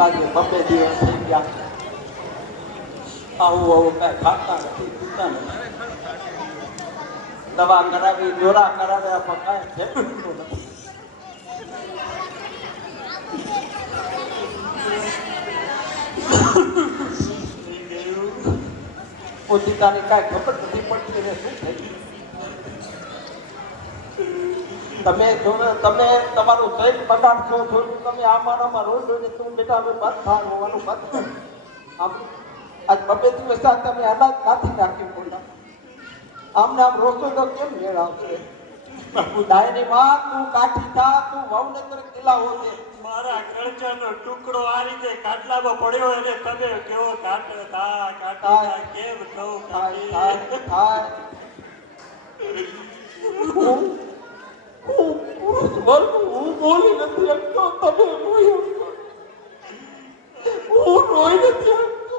આજે બબે દિવસ થઈ ગયા આવું કઈ ખાતા નથી પીતા નથી દવા કરાવી દોરા કરાવ્યા પણ કાંઈ થતું નથી પોતાની કાંઈ ખબર નથી પડતી એને શું થઈ તમે તમારું શરીર બગાડશો થોડું તમે આમાં રોજ રોજ તું બેટા હવે બંધ થાય હોવાનું બંધ કર આજ બબે દિવસ તમે અનાજ નાથી નાખ્યું પોતા આમને આમ રોસો તો કેમ મેળ આવશે દાયની માં તું કાઠી થા તું વહુને તર કિલ્લાઓ છે મારા ખર્ચાનો ટુકડો આ રીતે કાટલામાં પડ્યો એને તમે કેવો કાટા કેમ કહું થાય હું બોલી નથી શકતો તમે હું રોઈ નથી શકતો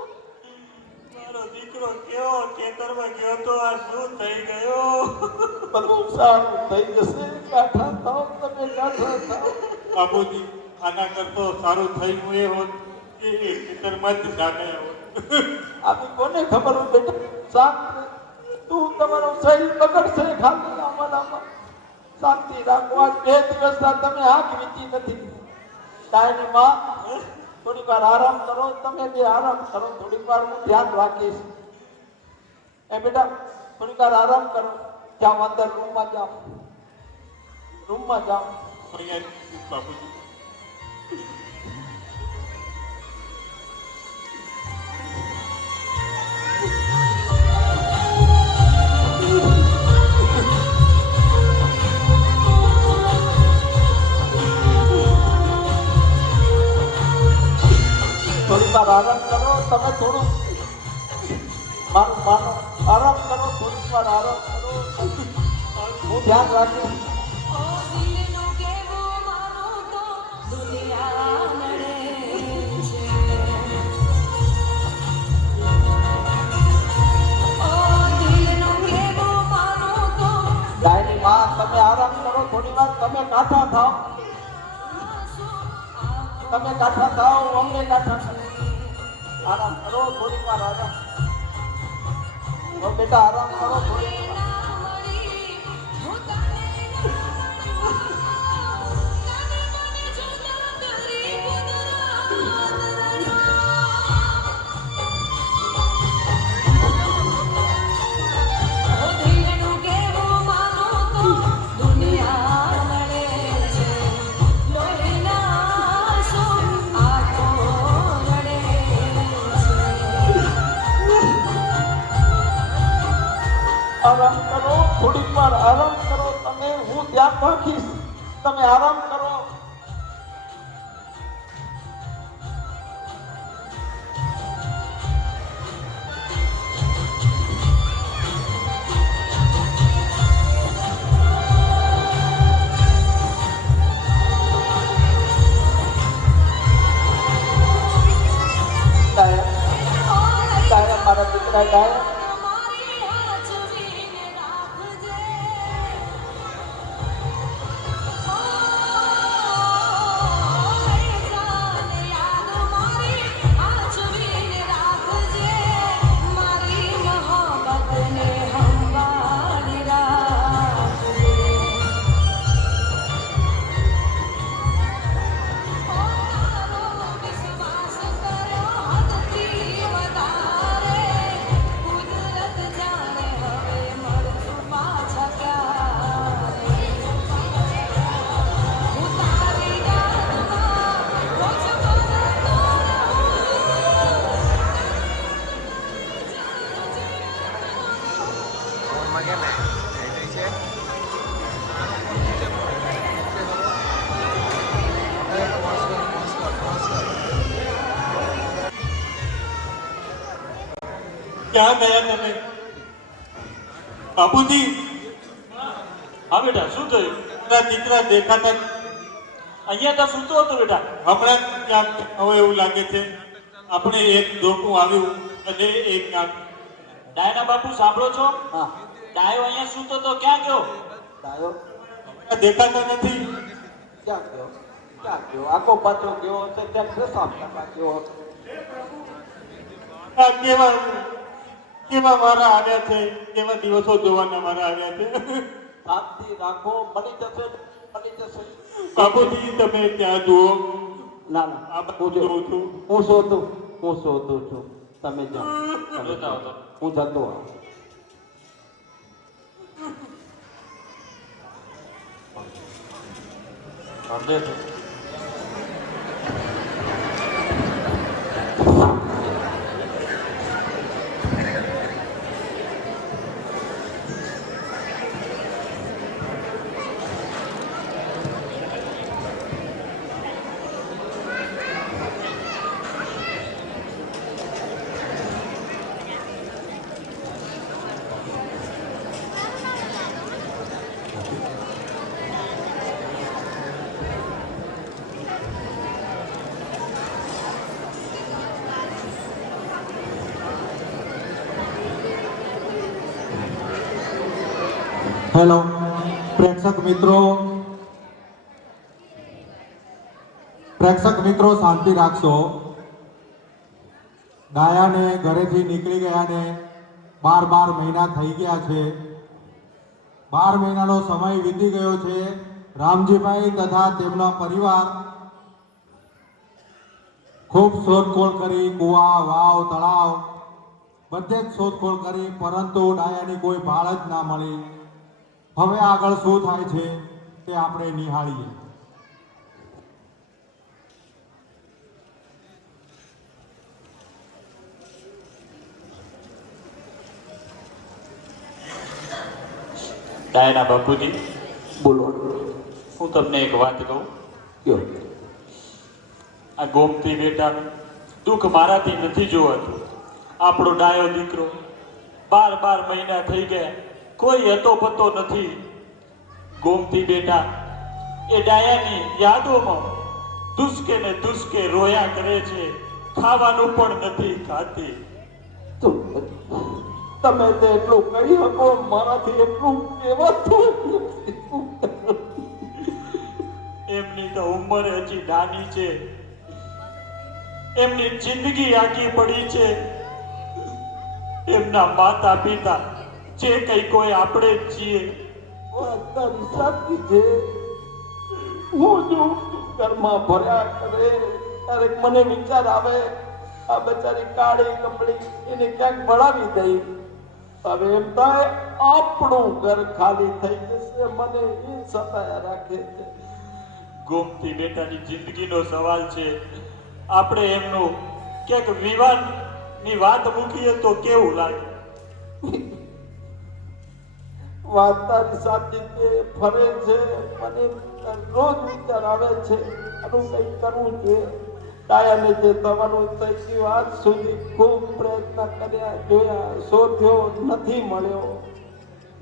મારો દીકરો કેવો ખેતરમાં ગયો તો આ શું થઈ ગયો બધું સારું થઈ જશે કાઠા થાવ તમે કાઠા થાવ બાબુજી આના કરતો સારું થયું એ હોત કે ખેતરમાં જ ના ગયા હોત આપી કોને ખબર હોય બેટા શાંત તું તમારો શરીર બગડશે ખાલી આમાં શાંતિ રાખો આજ 2 દિવસના તમે આંખ વીચી નથી દાયની માં થોડી વાર આરામ કરો તમે જે આરામ કરો થોડી વાર હું ધ્યાન રાખીશ એ બેટા થોડી વાર આરામ કરો જાઓ અંદર રૂમમાં જાઓ બાબુજી થોડી વાર આરામ કરો તમે થોડું માનો આરામ કરો થોડી વાર આરામ કરો હું ધ્યાન રાખીશ ગાયની માં તમે આરામ કરો થોડી વાર તમે કાઠા થાવ અમને કાઠા આરામ કરો થોડી વાર આરામ બેટા આરામ કરો થોડી આરામ કરો થોડીક વાર આરામ કરો તમે હું ધ્યાન રાખીશ તમે આરામ કરો મારા દીકરા ડાયા ક્યાં ગયા તમે બાપુજી હા બેટા શું થયું દીકરા દેખાતા અહીંયા તો સૂતો હતો બેટા હમણાં ક્યાંક હવે એવું લાગે છે આપણે એક ધોકું આવ્યું અને એક ક્યાંક ડાયના બાપુ સાંભળો છો હા ડાયો અહીંયા સૂતો તો ક્યાં ગયો ડાયો દેખાતા નથી ક્યાં ગયો ક્યાં ગયો આખો પાછો ગયો છે ત્યાં પ્રસાદ કરવા ગયો હતો. આ કેવા કેવા મારા આવ્યા છે, કેવા દિવસો જોવાના મારા આવ્યા છે. શાંતિ રાખો, બની જશે બની જશે. બાપુજી તમે ત્યાં જુઓ, ના ના આ બધું જોઉં છું. હું શોધું છું. તમે જાઓ તમે જતા જાઓ. હો. હું જતો આવું. સમજે છે? હેલો પ્રેક્ષક મિત્રો શાંતિ રાખશો. ડાયાને ઘરેથી નીકળી ગયાને 12 મહિના થઈ ગયા છે. 12 મહિનાનો સમય વીતી ગયો છે. રામજીભાઈ તથા તેમના પરિવાર ખૂબ શોધખોળ કરી, કુવા, વાવ, તળાવ બધે જ શોધખોળ કરી, પરંતુ ડાયાની કોઈ ભાળ જ ના મળી. હવે આગળ શું થાય છે તે આપણે નિહાળીએ. ડાયના બાપુજી, બોલો હું તમને એક વાત કહું. કયો. આ ગોમતી બેટાનું દુઃખ મારાથી નથી જોવાતું. આપણો ડાયો દીકરો 12 મહિના થઈ ગયા, કોઈ હતો પતો નથી. ગોમતી બેટા એ ડાયાની યાદોમાં દુસકે ને દુસકે રોયા કરે છે. ખાવાનું પણ નથી ખાતી. તમે તે એટલું કહી શકો, મારાથી એટલું કહેવાતું નથી. એમની તો ઉંમર હજી નાની છે, એમની જિંદગી આખી પડી છે. એમના માતા પિતા જે કઈ કોઈ આપણે જ છીએ. વાત તારી સાચી છે. હું જો ઘરમાં ભર્યા કરે ત્યારે મને વિચાર આવે, આ બચારી કાળી કમળી એને ક્યાંક ભણાવી દઈ. હવે એમ થાય આપણું ઘર ખાલી થઈ જશે, મને એ સતાયા રાખે છે. ગોમતી બેટાની જિંદગીનો સવાલ છે. આપણે એમનું ક્યાંક વિવાહની વાત મૂકીએ તો કેવું લાગે? વાત તારી સાચી છે, ફરે છે. મને રોજ વિચાર આવે છે આનું કંઈક કરવું જોઈએ. ડાયાને જે થવાનું થઈ ગયું, આજ સુધી ખૂબ પ્રયત્ન કર્યા, જોયા, શોધ્યો, નથી મળ્યો.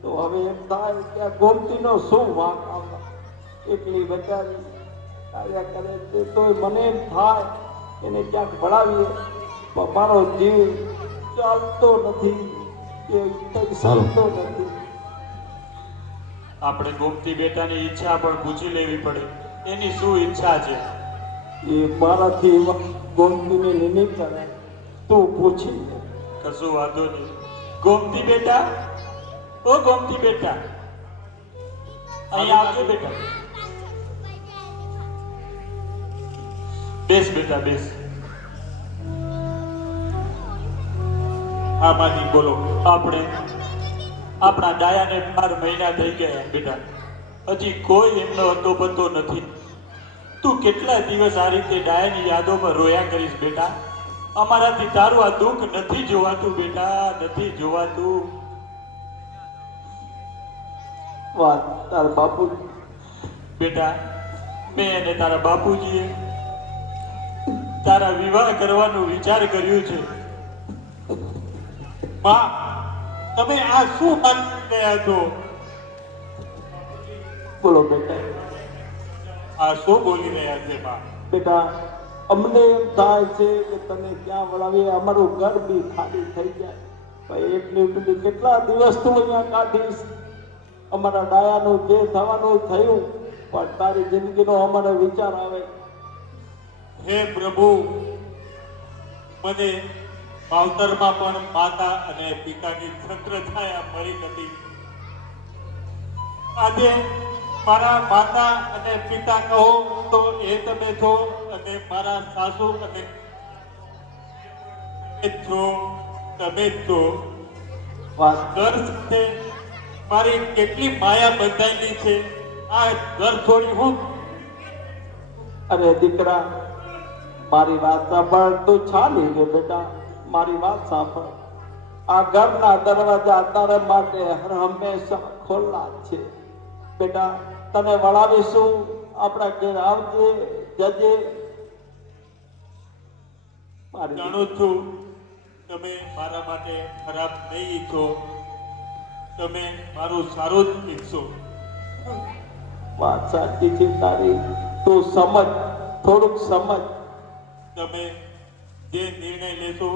તો હવે એમ થાય કે આ ગોમતીનો શું વાંક આવે? એટલી બચારી કાર્યા કરે છે, તોય મને એમ થાય એને ક્યાંક ભણાવીએ. પણ મારો જીવ ચાલતો નથી, એ કંઈ ચાલતો નથી. આપણે ગોમતી બેટાની ઈચ્છા પણ પૂછી લેવી પડે. એની શું ઈચ્છા છે? એ મારાથી ગોમતીને નહીં કરે, તું પૂછી લે. કશું વાંધો નહીં. ગોમતી બેટા, ઓ ગોમતી બેટા, અહીંયા આવજો બેટા. બેસ બેટા બેસ. હા માજી બોલો. આપણે આપણા ડાયાને 12 મહિના થઈ ગયા બેટા, હજી કોઈ એમનો હતો પતો નથી. તું કેટલા દિવસ આ રીતે ડાયાની યાદોમાં રોયા કરીશ બેટા? અમારાથી તારું આ દુઃખ નથી જોવાતું બેટા, નથી જોવાતું. વાત તાર બાપુ બેટા, મેં અને તારા બાપુજીએ તારા વિવાહ કરવાનું વિચાર કર્યું છે. માં, તમે આ શું વાત કરી રહ્યા છો? બોલો બેટા. આ શું બોલી રહ્યા છે માં? બેટા, અમને એમ થાય છે કે તને ક્યાં વળાવીએ, અમારું ઘર બી ખાલી થઈ જાય. ભાઈ એટલી બધી કેટલા દિવસ તું અહીંયા કાઢીશ? અમારા ડાયાનું જે થવાનું થયું, પણ તારી જિંદગીનો અમને વિચાર આવે. હે પ્રભુ, મને માવતરમાં પણ માતા અને પિતાની છત્ર છાયા મળી નથી. આજે મારા માતા અને પિતા કહો તો એ તમે છો, અને મારા સાસુ અને છો તમે જ છો. વાત ઘર સાથે મારી કેટલી માયા બંધાયેલી છે. આ ઘર છોડી હું અરે દીકરા, મારી વાત સાંભળ. તું ચાલી ગયો બેટા, મારી વાત સાંભળ. આ ઘરના દરવાજા તારા માટે હર હંમેશા ખુલ્લા છે બેટા. તને વળાવીશું, આપણા ઘેર આવજે જજે. મારી જાણું છું તમે મારા માટે ખરાબ નહીં ઈચ્છો, તમે મારું સારું જ ઈચ્છો. વાત સાચી છે તારી. તું સમજ, થોડુંક સમજ. તમે જે નિર્ણય લેશો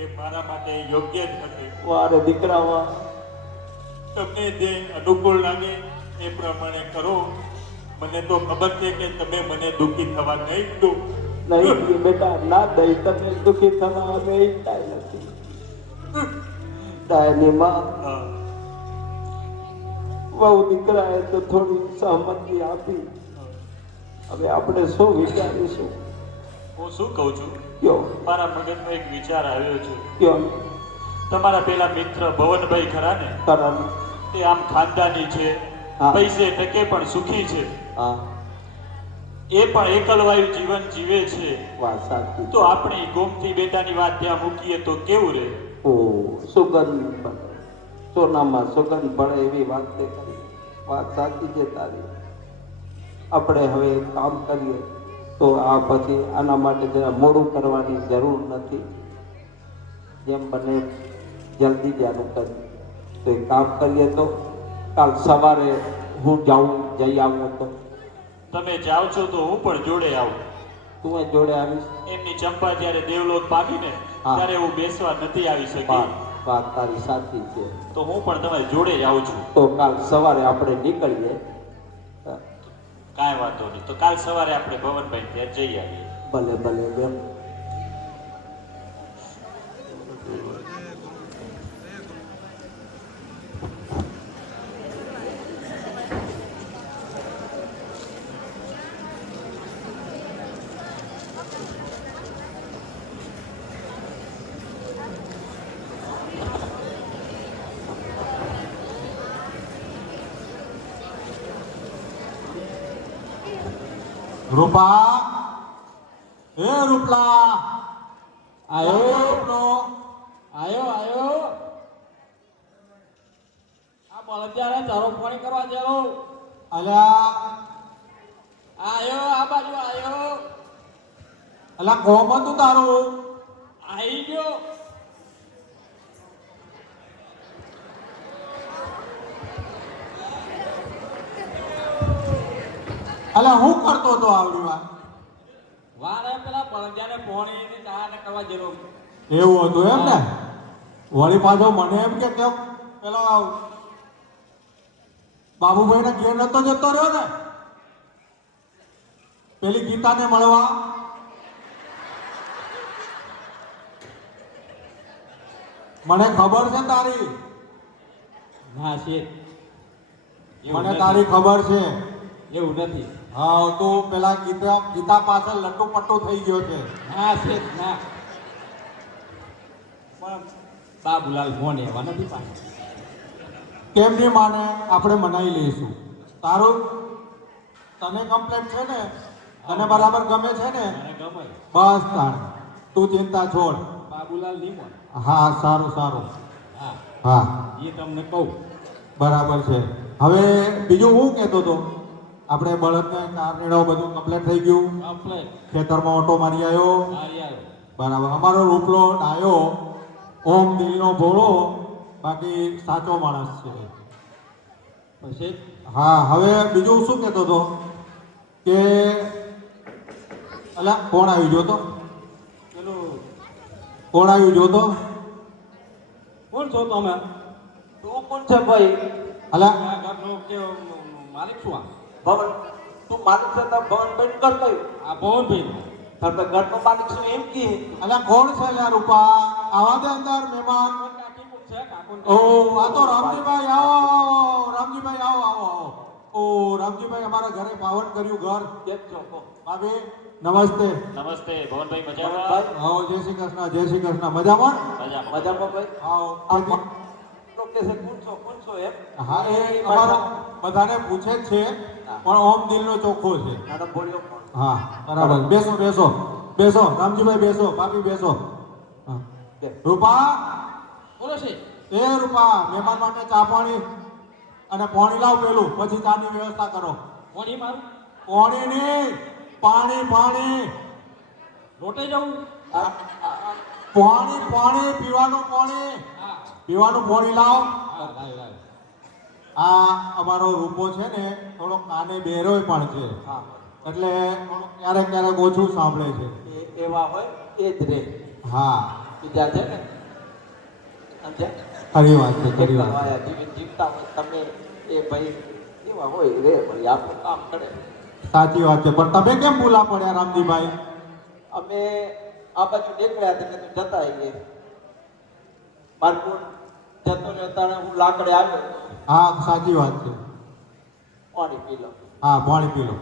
એ મારા માટે યોગ્ય જ હશે. વારે દીકરા વાહ. તમને જે અનુકૂળ લાગે એ પ્રમાણે કરો. મને તો ખબર છે કે તમે મને દુઃખી થવા નહીં દો. નહીં બેટા, ના દઈ. તમે દુઃખી થવા અમે ઈચ્છતા નથી. દાયની માં હા, બહુ દીકરાએ તો થોડી સહમતિ આપી. હવે આપણે શું વિચારીશું? હું શું કહું છું, કયો મારા મગજમાં એક વિચાર આવ્યો છે. કયો તમારા પેલા મિત્ર ભવનભાઈ ખરા ને, કરણ. તે આમ ખાનદાની છે, હા. પૈસે ટકે પણ સુખી છે. હા, એ પણ એકલવાયુ જીવન જીવે છે. વાત સાચી. તો આપણી ગોમતી બેટાની વાત ત્યાં મૂકીએ તો કેવું રહે? ઓ સુગંધ પડે, સોનામાં સુગંધ પડે એવી વાત તે કરી. વાત સાચી છે તારી. આપણે હવે એક કામ કરીએ તો આ પછી આના માટે જરા મોડું કરવાની જરૂર નથી. જેમ બને જલ્દી જ આનું કરીએ. તો એક કામ કરીએ તો કાલ સવારે હું જઈ આવું તો તમે જાઓ છો તો હું પણ જોડે આવું. તું એ જોડે આવીશ. એમની ચંપા જ્યારે દેવલોક પામીને હા. ત્યારે હું બેસવા નથી આવી શકી. વાત તારી સાચી છે. તો હું પણ તમારી જોડે જ આવું છું. તો કાલ સવારે આપણે નીકળીએ. કાંઈ વાંધો નહીં. તો કાલ સવારે આપણે ભવનભાઈ ત્યાં જઈ આવીએ. ભલે ભલે બેન. રૂપા, એ રૂપલા, આયો રૂપલો. આયો. આ બળદિયાને ચારો પાણી કરવા જેલો. અલ્યા આયો, આ બાજુ આયો. અલ્યા કોમ હતું તારું? આઈ ગયો. અલ્યા હું કરતો હતો આવડી વાત? વારે પેલા બળદિયાને પાણી ને ચા ને કરવા જેલો. એવું હતું એમ ને? વળી પાછો મને એમ કે કેમ પેલો બાબુભાઈ ના ઘેર નતો જતો રહ્યો ને પેલી ગીતાને મળવા? મને ખબર છે તારી. ના શેઠ, મને તારી ખબર છે. એવું નથી. હા, તું પેલા ગીતા પાછળ લટ્ટુ પટ્ટુ થઈ ગયો છે. ના શેઠ ના. પણ બાબુલાલ ફોન એવા નથી પાછા. કેમ નહીં માને? આપણે મનાઈ લઈશું. તારું તને કમ્પ્લેટ છે ને? તને બરાબર ગમે છે ને? મને ગમે. બસ તાણ તું ચિંતા છોડ. બાબુલાલ નહીં મળે. હા, સારું સારું. હા, હા, એ તમને કહું. બરાબર છે. હવે બીજું હું કહેતો હતો, આપણે બળદને કારણીઓ બધું કમ્પ્લેટ થઈ ગયું. કમ્પ્લેટ. ખેતરમાં ઓટો મારી આવ્યો. હારી આવ્યો. બરાબર. અમારો રૂપલો ડાયો, ઓમ દિલનો ભોળો, બાકી સાચો માણસ છે. પછી હા, હવે બીજું શું કહેતો હતો કે અલા કોણ આવી ગયો તો? પેલું કોણ આવી ગયો તો? કોણ છો તમે? તું કોણ છે ભાઈ? અલા આ ઘરનો કે માલિક છું આ? ભવન તું માલિક છે તો ભવન ભાઈ કર કયું આ ભવનભાઈ તમે ઘરનો માલિક છું એમ કી અલ્યા કોણ છે લ્યા રૂપા આવા દે અંદર મહેમાન ઓ આ તો રામજીભાઈ આવો રામજીભાઈ આવો આવો આવો ઓ રામજીભાઈ અમારા ઘરે પાવન કર્યું ઘર કેમ છો કો ભાભી નમસ્તે નમસ્તે ભવનભાઈ મજામાં ભવનભાઈ આવો જય શ્રી કૃષ્ણ મજામાં મજામાં મજામાં ભાઈ આવો આ તો કે છે કોણ છો એમ હા એ અમારો બધાને પૂછે જ છે પણ ઓમ દિલનો ચોખ્ખો છે નાનો બોલ્યો કોણ હા બરાબર બેસો બેસો બેસો રામજીભાઈ બેસો ભાભી બેસો હા. કે રૂપા બોલો છે એ રૂપા મહેમાન માટે ચા પાણી અને પાણી લાવ પેલું પછી ચાની વ્યવસ્થા કરો કોણ ઈ મારું પાણી નહીં પાણી પાણી લોટે જવું પાણી પાણી પીવાનું પાણી હા પીવાનું પાણી લાવ હા લાય લાય આ અમારો રૂપો છે ને થોડો કાને બેરોય પણ છે હા એટલે થોડુંક ક્યારેક ક્યારેક ઓછું સાંભળે છે એ એવા હોય એ જ રે હા બીજા છે ને સમજ્યા ખરી વાત છે ખરી એકલા વાત વાયા જીવતા હોય તમે એ ભાઈ એવા હોય રે ભાઈ આપણું કામ કરે સાચી વાત છે પણ તમે કેમ ભૂલા પડ્યા રામજીભાઈ અમે આ બાજુ નીકળ્યા હતા કે જતા આવીએ મારપુર જતો રહેતા હું લાકડે આવ્યો હા સાચી વાત છે પાણી પી લો હા પાણી પી લો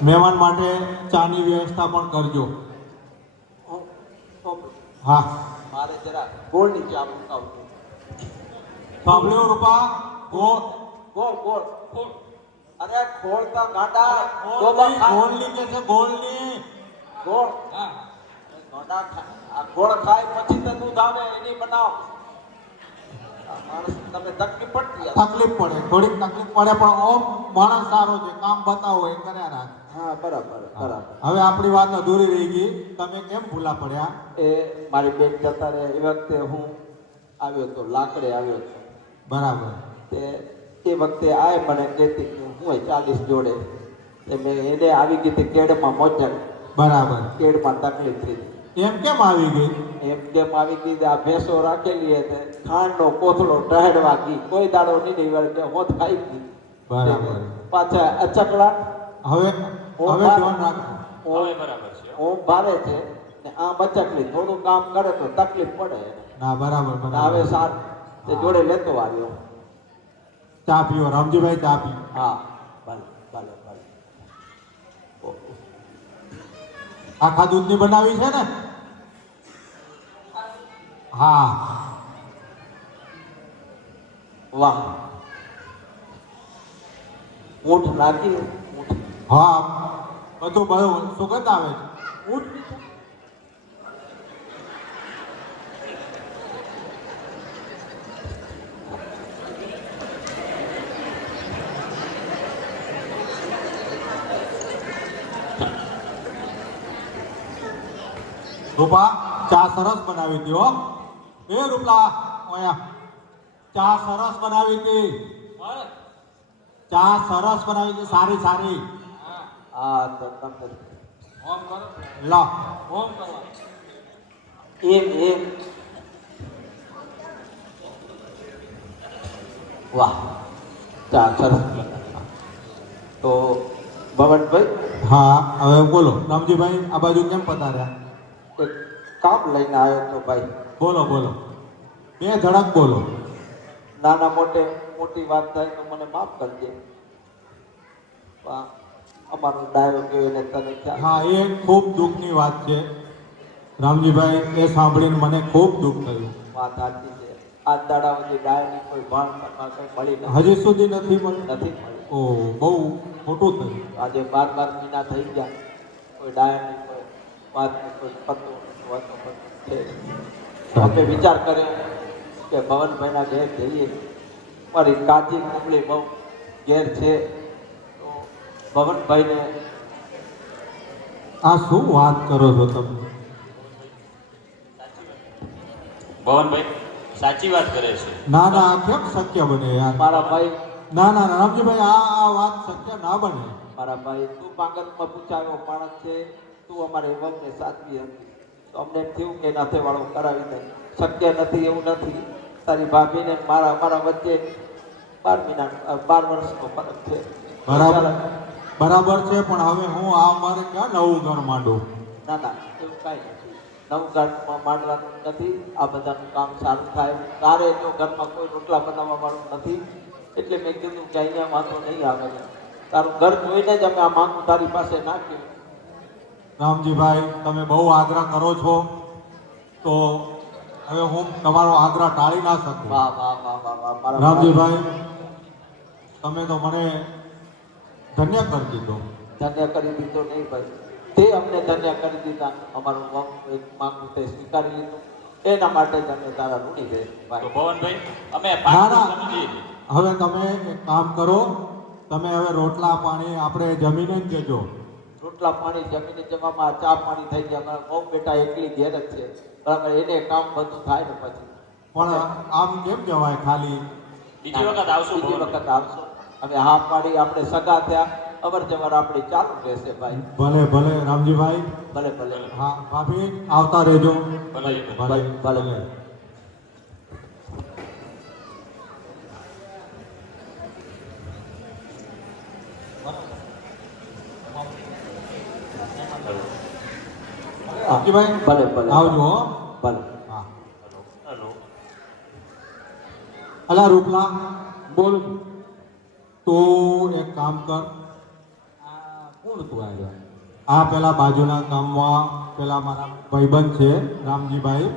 મહેમાન માટે ચાની વ્યવસ્થા પણ કરજો હા મારે જરા ગોળની ચા મુકાવજો સાંભળ્યો રૂપા ગોળ ગોળ ગોળ ગોળ અરે ખોળતા ગાંડા ગોબા ખા ગોળની કે છે ગોળની ગોળ હા ગાંડા આ ગોળ ખાય પછી તો દૂધ આવે એની બનાવ આ માણસ તમે તકલીફ પડતી હશે. તકલીફ પડે થોડીક તકલીફ પડે પણ ઓમ માણસ સારો છે કામ બતાવો એ કર્યા રાખ હા બરાબર બરાબર હવે આપણી વાત અધૂરી રહી ગઈ તમે કેમ ભૂલા પડ્યા એ મારી બેન જતા રહે એ વખતે હું આવ્યો હતો લાકડે આવ્યો હતો બરાબર તે એ વખતે આય મને કહેતી કે હું 40 જોડે તે મેં એને આવી ગઈ હતી કેડમાં મોજણ બરાબર કેડમાં તકલીફ થઈ એમ કેમ આવી ગઈ એમ કેમ આવી ગઈ આ ભેંસો રાખેલી હતી ખાંડનો કોથળો ટહેડવા ગઈ કોઈ દાડો નહીં નિવડ કે હોત ખાઈ ગઈ બરાબર પાછા અચકલા હવે ઓમ હવે ભારે. ધ્યાન રાખ હવે બરાબર છે ઓમ ભારે છે ને આ બચકલી થોડું કામ કરે તો તકલીફ પડે ના બરાબર અને હવે બરાબર સાર તે જોડે લેતો આવ્યો ચા પીઓ રામજીભાઈ ચા પી હા ભલે ભલે ભલે ઓકે. આખા દૂધની બનાવી છે ને હા વાહ ઊંટ નાખી ઊંટ હા બધું સુગંધ આવે છે ઊંટ રૂપા ચા સરસ બનાવી હતી હો એ રૂપલા ઓયા ચા સરસ બનાવી હતી મારે ચા સરસ બનાવી હતી સારી સારી હા હા તો તમે હોમ કરો લો હોમ કરવા એમ વાહ ચા સરસ તો ભવનભાઈ હા હવે બોલો રામજીભાઈ આ બાજુ કેમ પધાર્યા એક કામ લઈને આવ્યો તો ભાઈ બોલો બોલો બે ધડક બોલો નાના મોટી વાત થાય તો મને માફ કરજે પણ અમારો ડાયો ગયો એને તને ખ્યાલ હા એ ખૂબ દુઃખની વાત છે રામજીભાઈ એ સાંભળીને મને ખૂબ દુઃખ થયું વાત સાચી છે આ દાડા સુધી ડાયોની કોઈ ભાન કરનાર કોઈ મળી નથી હજી સુધી નથી મળ્યું નથી મળી ઓ બહુ ખોટું થયું આજે 12 મહિના થઈ ગયા કોઈ ડાયોની કોઈ વાતની કોઈ પત્તો વાતો છે અમે વિચાર કર્યો કે ભવનભાઈના ઘેર જઈએ મારી કાચી કુંબળી બહુ ઘેર છે તો ભવનભાઈને આ શું વાત કરો છો તમે ભવનભાઈ સાચી વાત કરે છે ના ના આ કેમ શક્ય બને યાર મારા ભાઈ ના ના ના, રામજીભાઈ આ વાત શક્ય ના બને મારા ભાઈ તું પાંગતમાં પૂછાયો માણસ છે તું અમારે વહુને સાચવી હતી તો તો અમને એમ થયું કે નાથે વાળો કરાવી દે. શક્ય નથી એવું નથી. તારી ભાભીને અમારા વચ્ચે 12 વર્ષનો ફરક છે. બરાબર છે, પણ હવે હું આ મારે ક્યાં નવું ઘર માંડું? ના ના એવું કાંઈ નથી. નવું ઘરમાં માંડવાનું નથી. આ બધાનું કામ સારું થાય. તારે જો ઘરમાં કોઈ રોટલા બનાવવા વાળું નથી, એટલે મેં કીધું કે અહીંયા વાંધો નહીં આવે. તારું ઘર જોઈને જ અમે આ માંગુ તારી પાસે નાખ્યું. રામજીભાઈ, તમે બહુ આગ્રહ કરો છો, તો હવે હું તમારો આગ્રહ ટાળી ના શકું. વાહ વાહ વાહ વાહ વાહ મારા રામજીભાઈ, તમે તો મને ધન્ય કરી દીધો. ધન્ય કરી દીધો નહીં ભાઈ, તે અમને ધન્ય કરી દીધા. અમારું માંગવું તે સ્વીકારી લીધું. એના માટે જ અમે તારા ઋણી છે તો ભાઈ. ભવનભાઈ અમે ના, પાકું ના. સમજીએ. હવે તમે એક કામ કરો, તમે હવે રોટલા પાણી આપણે જમીને જ જજો. રોટલા પાણી જમીને જવામાં ચા પાણી થઈ ગયા. મારા બહુ બેટા એકલી ઘેર જ છે બરાબર. એને કામ બધું થાય ને પછી પણ આમ કેમ જવાય ખાલી? બીજી વખત આવશું બીજી ભવનભાઈ. વખત આવશો. હવે હા પાડી આપણે સગા થયા, અવર જવર આપણી ચાલુ રહેશે ભાઈ. ભલે ભલે રામજીભાઈ. ભલે ભલે હા ભાભી, આવતા રહેજો. ભલે ભલે ભલે. ભલે. રામજીભાઈ, ભલે ભલે આવજો હો. ભલે. હા. હેલો. અલા રૂપલા, બોલ. તું એક કામ કર. આ કોણ તું આવ્યો? આ પેલા બાજુના ગામમાં પેલા મારા ભાઈબંધ છે રામજીભાઈ,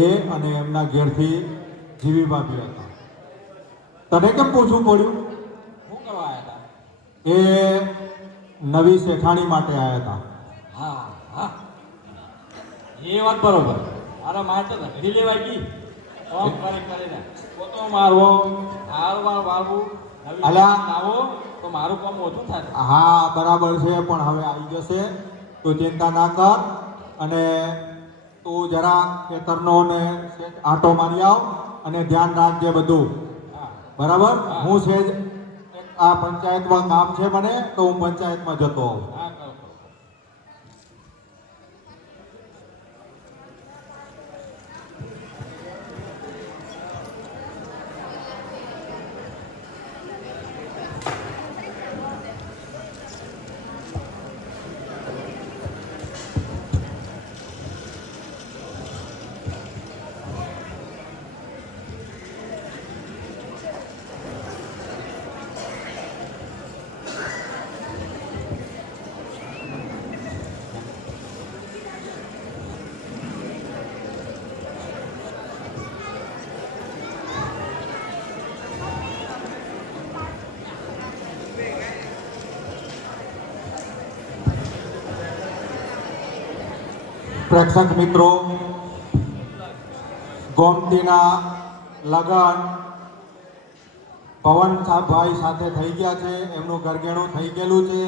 એ અને એમના ઘેરથી જીવી ભાભી હતા. તને કેમ પૂછવું પડ્યું? શું કરવા આવ્યા એ નવી શેઠાણી માટે આવ્યા હતા. હતા? હા હા, એ વાત બરોબર. અરે મારે તો ઘડી લેવાય ગઈ. ઓમ કરીને પોતો મારવો, હારવાર વાળવું, નવી અલ્યા. આવો તો મારું કામ ઓછું થાય. હા બરાબર છે, પણ હવે આવી જશે, તું ચિંતા ના કર. અને તું જરા ખેતરનો ને આંટો મારી આવ અને ધ્યાન રાખજે બધું. હા બરાબર? હા. હું છે આ પંચાયતમાં કામ છે મને, તો હું પંચાયતમાં જતો આવું. હા કરો. પ્રેક્ષક મિત્રો, ગોમતીના લગન પવન ભાઈ સાથે થઈ ગયા છે. એમનું ઘરઘેણું થઈ ગયેલું છે.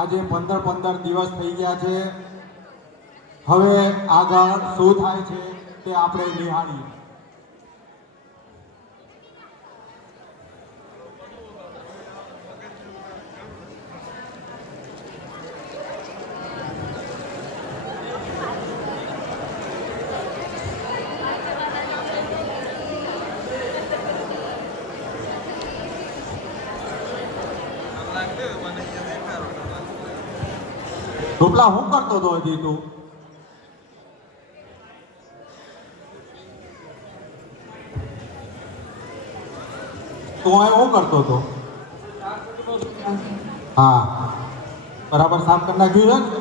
આજે 15 દિવસ થઈ ગયા છે. હવે આગળ શું થાય છે તે આપણે નિહાળીએ. રૂપલા, હું કરતો હતો હજી તું? તું અહીં હું કરતો હતો? હા, બરાબર સાફ કરી નાખ્યું છે?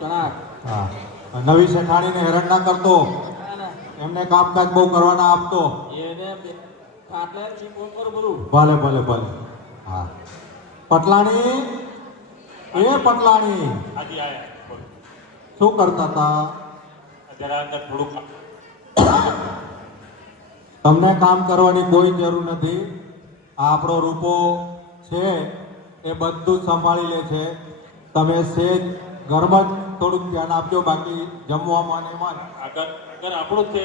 કણાક. હા. નવી શેઠાણીને હેરાન ના કરતો, એમને કામકાજ બહુ કરવાના આપતો. એને ખાટલે એ બોલ કરું બધું. ભલે ભલે ભલે. હા. પટલાણી, એ પટલાણી, હાજી આયા. બોલો. શું કરતા હતા? જરા અંદર થોડુંક તમને કામ કરવાની કોઈ જરૂર નથી. આ આપણો રૂપો છે એ બધું જ સંભાળી લે છે. તમે સેજ ઘરમાં જ થોડુંક ધ્યાન આપજો, બાકી જમવામાં ને એમાં જ. આગળ આપણું જ છે,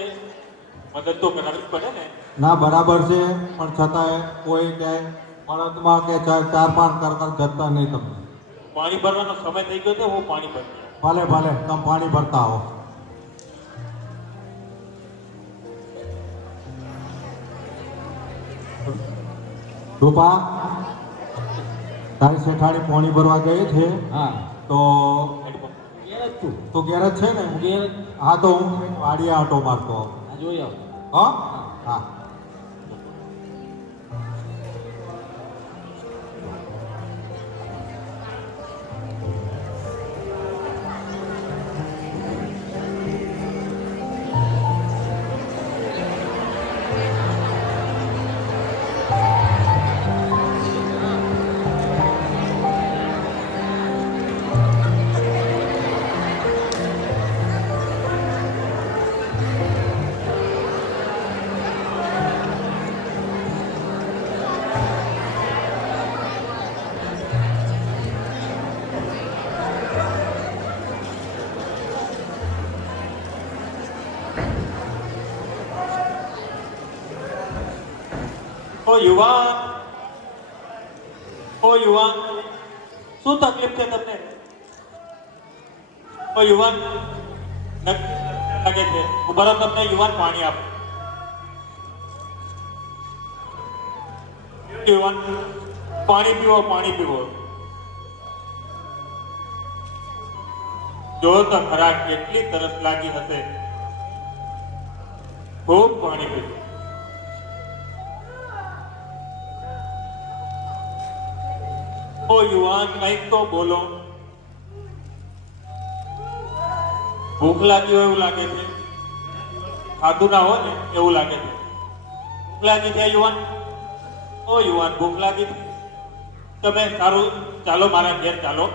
મદદ તો કરાવવી પડે ને. ના બરાબર છે, પણ છતાંય કોઈ ક્યાંય મળદમાં કે ચાર પાંચ કર જતા નહીં તમને. પાણી ભરવાનો સમય થઈ ગયો છે, હું પાણી ભરી આવું. ભલે ભલે તમે પાણી ભરતા આવો. રૂપા તારી શેઠાણી પાણી ભરવા ગઈ છે હા તો ઘેર જ છું. તું ઘેર જ છે ને? હું ઘેર જ. હા તો હું વાડિયા આંટો મારતો આવું. આ જોઈ આવો. હા હા. ઓ યુવાન, ઓ યુવાન, શું તકલીફ છે તમને? ઓ યુવાન, લાગે છે ઉભા રહો, તમને યુવાન પાણી આપો. યુવાન, પાણી પીવો, પાણી પીવો. જો તો ખરા કેટલી તરસ લાગી હશે. ખૂબ પાણી પીવો. ઓ યુવાન, કંઈક તો બોલો. ભૂખ લાગી હોય એવું લાગે છે. ખાધું ના હોય ને એવું લાગે છે. ભૂખ લાગી છે યુવાન? ઓ યુવાન, ભૂખ લાગી છે? તમે સારું ચાલો મારા ઘેર ચાલો,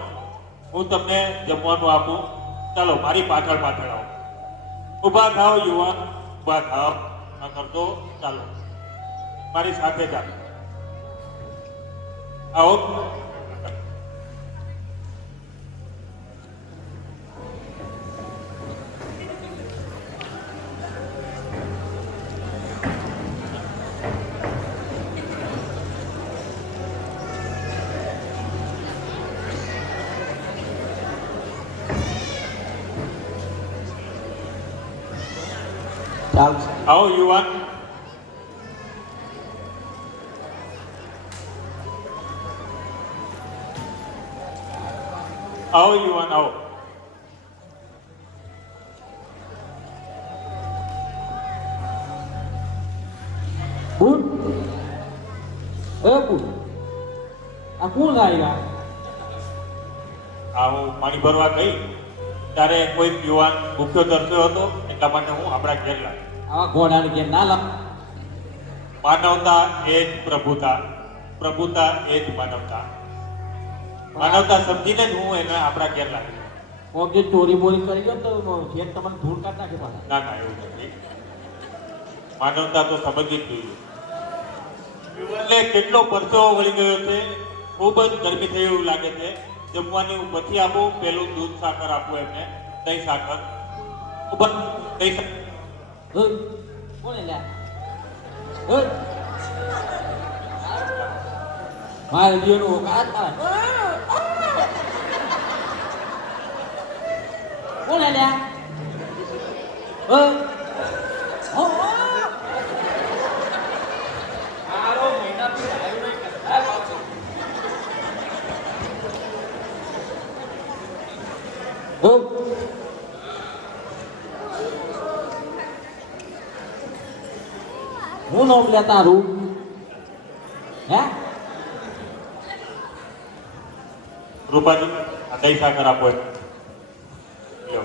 હું તમને જમવાનું આપું. ચાલો મારી પાછળ પાછળ આવો. ઊભા થાવ યુવાન, ઊભા થાવ. ન કરતો ચાલો મારી સાથે ચાલો. આવો. ચાલશે. આવો યુવાન. આવો યુવાન, આવો. બુટ એ બુટ આ કોણ લાવ્યા? આવો પાણી ભરવા ગઈ ત્યારે કોઈ યુવાન ભૂખ્યો તરસ્યો હતો, એટલા માટે હું આપણા ઘેર લાવ્યો. આવા ઘોડાને ઘેર ના લાવ. માનવતા એ જ પ્રભુતા, પ્રભુતા એ જ માનવતા. માનવતા સમજીને જ હું એને આપણા ઘેર લાવ્યો. કોક જે ચોરી બોરી કરી ગયો તો ઘેર તમને ધૂળ કાઢ નાખે પાછા. ના ના, એવું નથી. માનવતા તો સમજવી જ જોઈએ. એટલે કેટલો પરસેવો વળી ગયો છે, ખૂબ જ ગરમી થઈ એવું લાગે છે. જમવાની હું પછી આપું, પેલું દૂધ સાકર આપું એમને, દહીં સાકર. ઉપર દહીં સાકર. કોને લ્યા? મારે જીવનું હોકાર કોને લ્યા? હું નામ લે તારું? હે રૂપાજી, આ દહીં સાકર આપો એમ. લ્યો.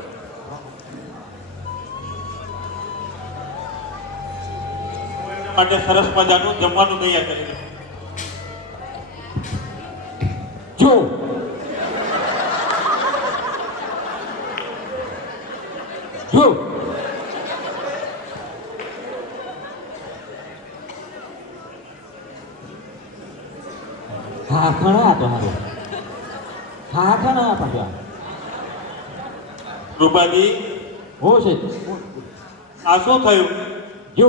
એના માટે સરસ મજાનું જમવાનું તૈયાર કરી દે. જો જો હા ખણા તમારો હા ખણા પાછા રૂપાજી, હો છે આ શું થયું? જો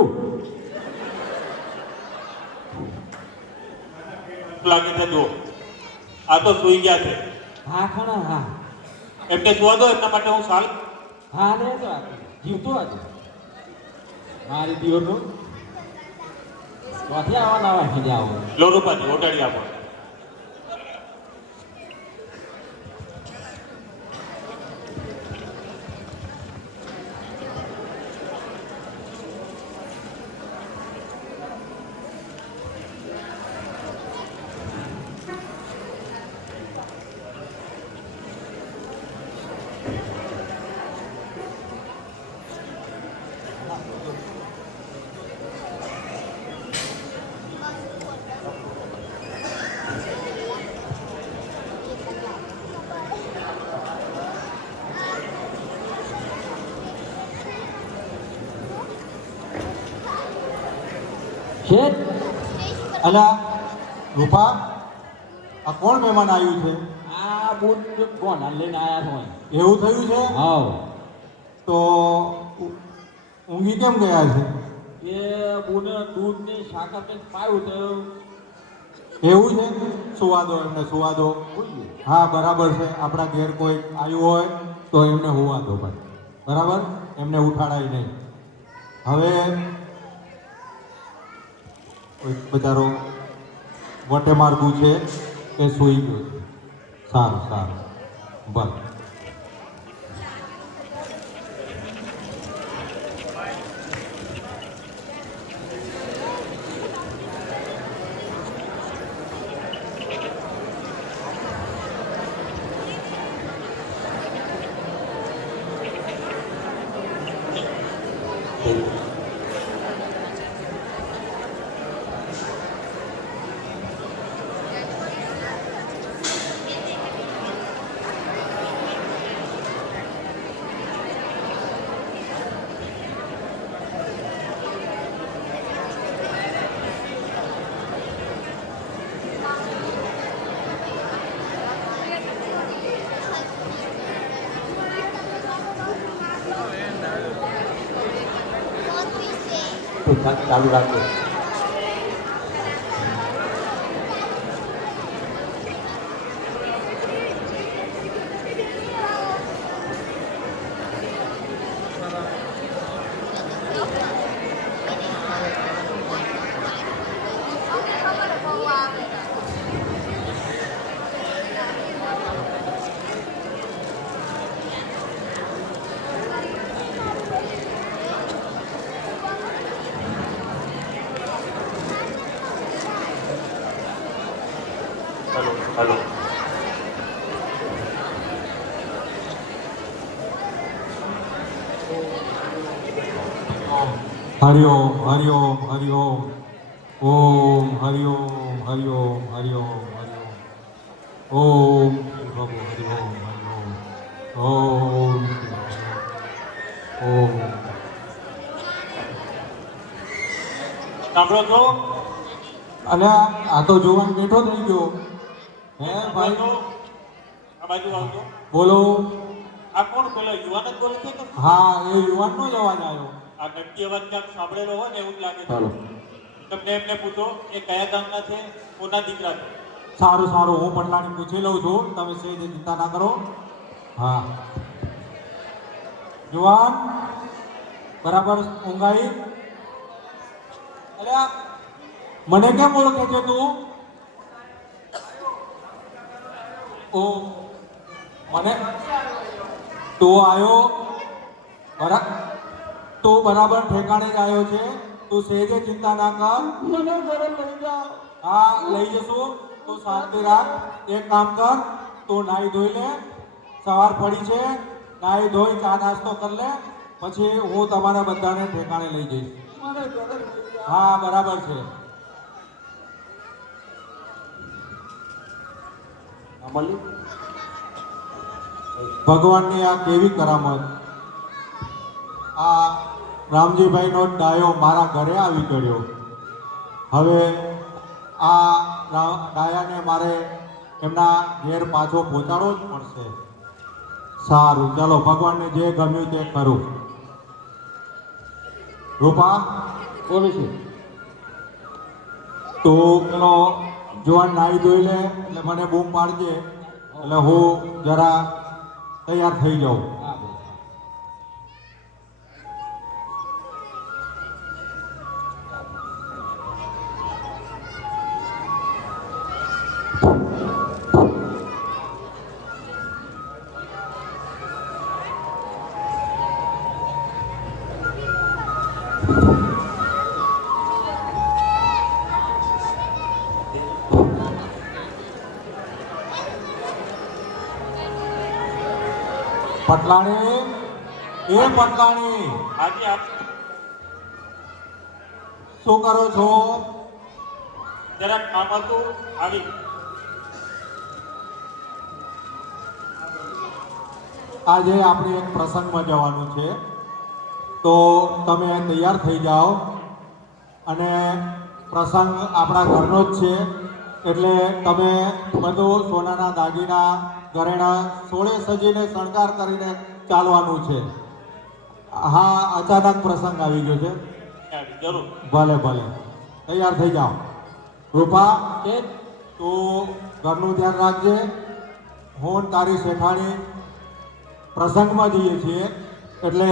લાગે છે જુઓ, આ તો સૂઈ ગયા છે. હા ખણા હા એમને જોવા દો, એમના માટે હું સાલ હા લે તો આપી જીવતો હતો મારી દિયોરનો ત્યાંથી આવવાના આવા હીને આવો લો રૂપાજી ઓટાડી આપો. શેઠ અલા રૂપા, આ કોણ મહેમાન આવ્યું છે? આ બુટ કોણ લઈને આયા છો એવું થયું છે? હાવ તો ઊંઘી કેમ ગયા છે? એ બુને દૂધની સાકર કંઈક પાયું તો એવું છે? સુવા દો એમને, સુવા દો. ભૂલ્યું. હા બરાબર છે. આપણા ઘેર કોઈ આવ્યું હોય તો એમને હોવા દો ભાઈ, બરાબર? એમને ઉઠાડાય નહીં. હવે કોઈ બચારો વટે માર્ગું છે એ સૂઈ ગયો છે. સારું સારું, ભલે. ચાલુ રાખજો. હલો. હરિઓમ હરિઓમ હરિઓમ. ઓમ હરિઓમ હરિઓમ હરિઓમ હરિઓમ. ઓમ શ્રી પ્રભુ હરિઓમ હરિઓમ. ઓમ શ્રી પ્રભુ. ઓમ. સાંભળો છો? અને આ તો જોવાન બેઠો થઈ ગયો. હે ભાઈ, આ બાજુ આવજો. બોલો. આ કોણ પેલો યુવાન જ બોલે છે કે હા, એ યુવાનનો જ અવાજ આવ્યો. આ નક્કી અવાજ ક્યાંક સાંભળેલો હોય ને એવું જ લાગે છે. ચાલો. તમને એમને પૂછો એ કયા ગામના છે, કોના દીકરા છે? સારું સારું, હું પટલાને પૂછી લઉં છું. તમે સહેજ ચિંતા ના કરો. હા જુવાન, બરાબર ઊંઘાઈ? અલ્યા મને કેમ ઓળખે છે તું? ઓ મને તું આવ્યો તું બરાબર ઠેકાણે જ આવ્યો છે. તું સહેજે ચિંતા ના કર. મને ઘરે લઈ જાઓ. હા લઈ જશું. તું શાંતિ રાખ. એક કામ કર, તું નાહી ધોઈ લે. સવાર પડી છે, નાહી ધોઈ ચા નાસ્તો કરી લે, પછી હું તમારા બધાને ઠેકાણે લઈ જઈશ. મને ઘરે લઈ જાઓ. હા બરાબર છે. અમલી ભગવાનની આ કેવી કરામત. આ રામજીભાઈનો ડાયો મારા ઘરે આવી ગયો. હવે આ ડાયાને મારે એમના ઘેર પાછો પહોંચાડવો જ પડશે. સારું, ચાલો, ભગવાનને જે ગમ્યું તે કરું. રૂપા, બોલું છું તું પેલો જુવાન નાહી ધોઈ લે એટલે મને બૂમ પાડજે, એટલે હું જરા તૈયાર થઈ જાઓ. હા બોલો. પટલાણી, એ પટલાણી, આજે આપ શું કરો છો? જરાક કામ હતું આવી. આજે આપણે એક પ્રસંગમાં જવાનું છે, તો તમે તૈયાર થઈ જાઓ. અને પ્રસંગ આપણા ઘરનો જ છે, એટલે તમે બધું સોનાના દાગીના ઘરેણા સોળે સજીને શણગાર કરીને ચાલવાનું છે. હા, અચાનક પ્રસંગ આવી ગયો છે. જરૂર. ભલે ભલે, તૈયાર થઈ જાઓ. રૂપા, કે તું ઘરનું ધ્યાન રાખજે. હું ને તારી શેઠાણી પ્રસંગમાં જઈએ છીએ, એટલે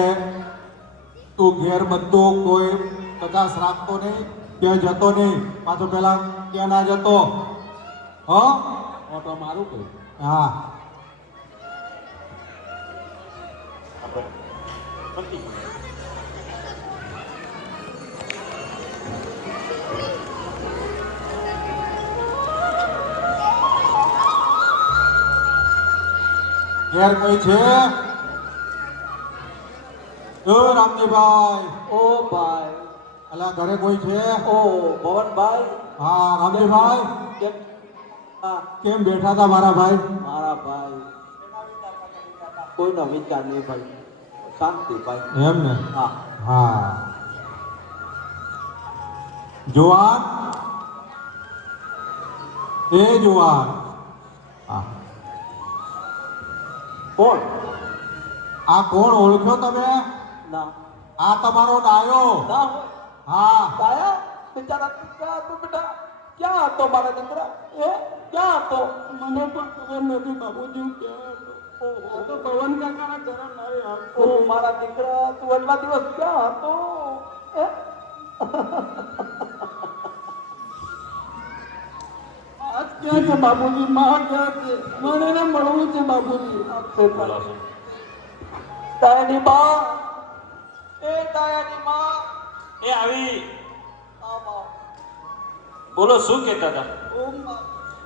તું ઘેર બધું કોઈ કચાશ રાખતો નહીં, ક્યાં જતો નહીં. પાછો પેલા ક્યાં ના જતો. ઓટો મારું કઈ. હા, પતિ. ઘેર કોઈ છે? ઓ રામજીભાઈ, ઓ ભાઈ, અલા ઘરે કોઈ છે? ઓ ભવનભાઈ, હા રામજીભાઈ, કેમ? હા, કેમ બેઠા હતા મારા ભાઈ? મારા ભાઈ કોઈનો વિચાર નહીં ભાઈ, શાંતિ ભાઈ. એમ ને? હા, હા. જુવાન, એ જુવાન. હા, કોણ? આ કોણ ઓળખ્યો તમે? ના આ તમારો ડાયો. ના હોય. હા, દાયા બિચારા ક્યાં હતો બેટા? ક્યાં હતો મારા દીકરા? એ ક્યાં હતો? મને પણ ખબર નથી બાબુજી ક્યાં હતો. આ તો પવન કાકાના ઘરે નહીં આવતો. ઓ મારા દીકરા, તું એટલા દિવસ ક્યાં હતો? એ આજ ક્યાં છે બાબુજી? માં ક્યાં છે? મને એને મળવું છે બાબુજી. દાયાની બા, એ દાયાની માં, એ આવી. આમાં બોલો, શું કહેતા હતા? ઓ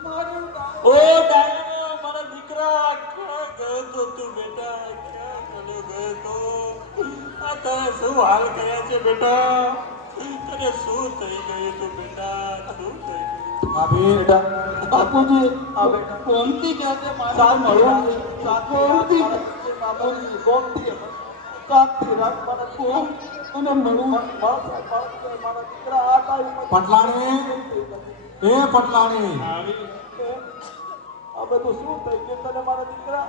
મારું ઓ ડાયરો, મારા દીકરા, ક્યાં ગયો તો તું બેટા? ક્યાં ચલ્યો ગયો તો? આ તને શું હાલ કર્યા છે બેટા? તને શું થઈ ગયું તું બેટા? શું થઈ ગયું? ભાભી, બેટા, બાપુજી આ બેટા કોમતી ક્યાં છે? મારે શાંતિ મળવું રાખ, છે. શાંતિ કોમતી રાખ, બાપુજી, કોમતી શાંતિ રાખ, મારા કોમ અને મળવું. મારા દીકરા આ તારી પટલાણી, એ પટલાણી, આવી. આ બધું શું થઈ ગયું તને મારા દીકરા?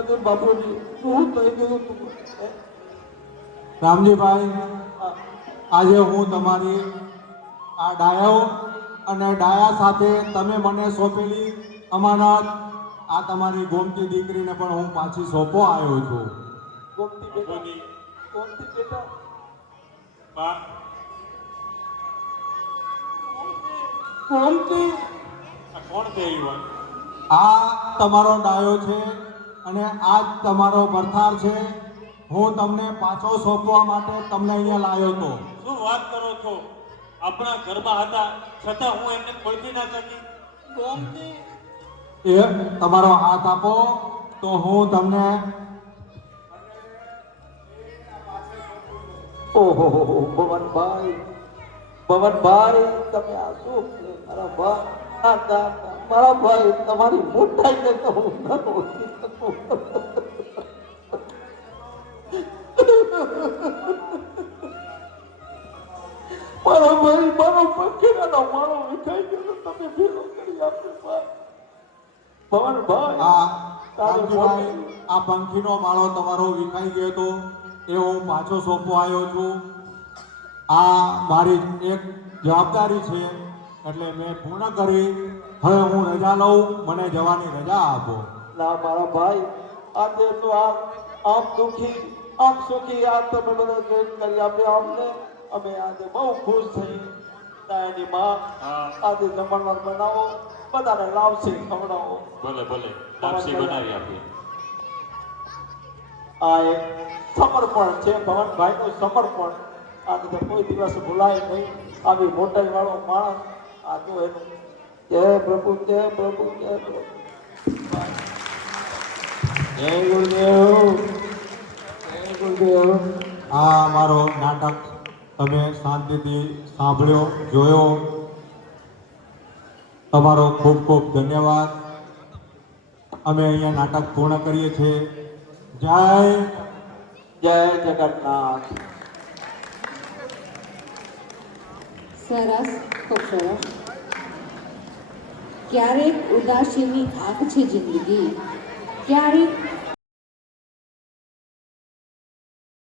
નથી બાપુજી, શું થઈ ગયું તું? રામજીભાઈ, આજે હું તમારી આ ડાયો અને ડાયા સાથે તમે મને સોંપેલી અમાનત, આ તમારી ગોમતી દીકરીને પણ હું પાછી સોંપવા આવ્યો છું. ગોમતી બેટા, બાપુજી, ગોમતી બેટા, બા, કોમતી આ કોણ થયું? આ તમારો ડાયો છે અને આ જ તમારો બરથાર છે. હું તમને પાછો સોંપવા માટે તમને અહીંયા લાવ્યો હતો. શું વાત કરો છો? આપણા ઘરમાં હતા છતાં હું એમને ખોલવી ના શકી. કોમતી એ તમારો હાથ આપો તો હું તમને ઓહો ભવનભાઈ, ભવનભાઈ, તમે આ શું મારા ભાઈ? મારા ભાઈ, તમારી મોટાઈને તો હું ન ઓળખી શકું. મારો ભાઈ, મારો પંખીડાનો માળો વિખાઈ ગયો, તમે ભેગો કરી આપ્યો ભાઈ. ભવનભાઈ, આ રામજીભાઈ, આ પંખીનો માળો તમારો વિખાઈ ગયો હતો એ હું પાછો સોંપવા આવ્યો છું. આ મારી એક જવાબદારી છે, એટલે મેં પૂર્ણ કરી. હવે હું રજા લઉં, મને જવાની રજા આપો. ના મારા ભાઈ, આજે તો આપ દુખી આપ સુખી આ તમે બધા ભેટ કરી આપ્યા અમને અમે આજે બહુ ખુશ થઈ તારી માં હા આજે જમણવાર બનાવો બધાને લાવશે ખવડાવો ભલે ભલે લાપસી બનાવી આપીએ આ એક સમર્પણ છે ભવનભાઈનું સમર્પણ આજે તો કોઈ દિવસ ભૂલાય નહીં આવી મોટાઈ વાળો માણસ આ તો એનું જય પ્રભુ જય પ્રભુ જય પ્રભુ જય ગુરુદેવ જય ગુરુદેવ આ મારો નાટક તમે શાંતિથી સાંભળ્યો જોયો તમારો ખૂબ ખૂબ ધન્યવાદ અમે અહીંયા નાટક પૂર્ણ કરીએ છીએ જય જય જગન્નાથ સરસ ખૂબ સરસ ક્યારેક ઉદાસીની આંખ છે જિંદગી ક્યારેક